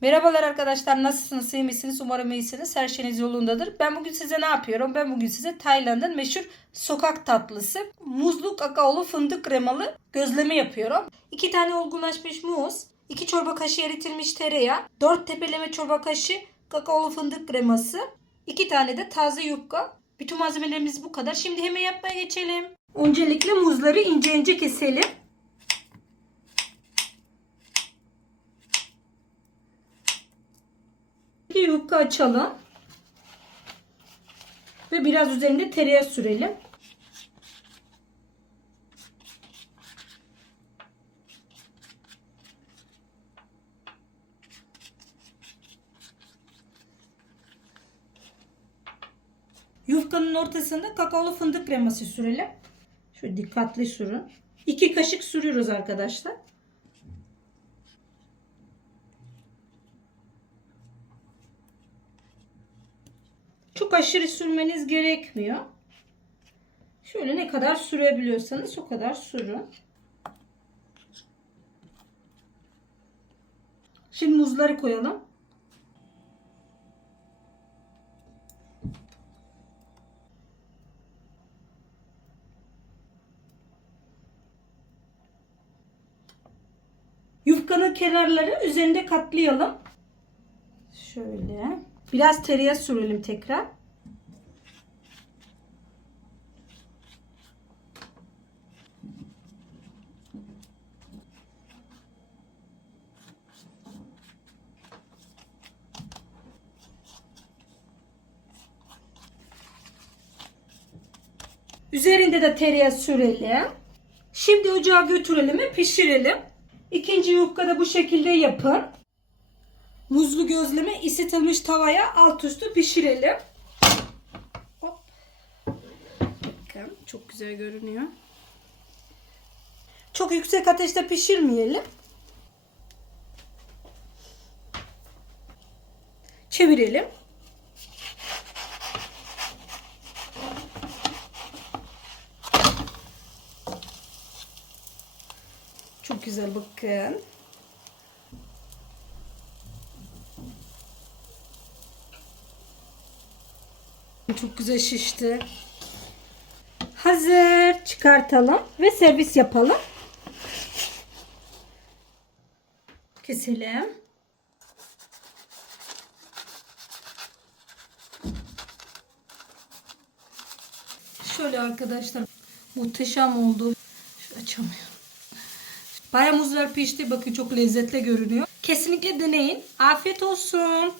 Merhabalar arkadaşlar nasılsınız iyi misiniz umarım iyisiniz her şeyiniz yolundadır. Ben bugün size ne yapıyorum ben bugün size Tayland'ın meşhur sokak tatlısı muzlu kakaolu fındık kremalı gözleme yapıyorum. 2 tane olgunlaşmış muz 2 çorba kaşığı eritilmiş tereyağı 4 tepeleme çorba kaşığı kakaolu fındık kreması 2 tane de taze yufka bütün malzemelerimiz bu kadar. Şimdi hemen yapmaya geçelim. Öncelikle muzları ince ince keselim. Bir yufka açalım. Ve biraz üzerinde tereyağı sürelim. Yufkanın ortasında kakaolu fındık kreması sürelim. Şöyle dikkatli sürün. 2 kaşık sürüyoruz arkadaşlar. Çok aşırı sürmeniz gerekmiyor. Şöyle ne kadar sürebiliyorsanız o kadar sürün. Şimdi muzları koyalım. Yufkanın kenarları üzerinde katlayalım. Şöyle. Biraz tereyağı sürelim tekrar. Üzerinde de tereyağı sürelim. Şimdi ocağa götürelim ve pişirelim. İkinci yufka da bu şekilde yapın. Muzlu gözleme ısıtılmış tavaya alt üstü pişirelim. Hop. Bakın çok güzel görünüyor. Çok yüksek ateşte pişirmeyelim. Çevirelim. Çok güzel bakın. Çok güzel şişti. Hazır. Çıkartalım ve servis yapalım. Keselim. Şöyle arkadaşlar muhteşem oldu. Şu açamıyorum. Baya muzlar pişti. Bakın çok lezzetli görünüyor. Kesinlikle deneyin. Afiyet olsun.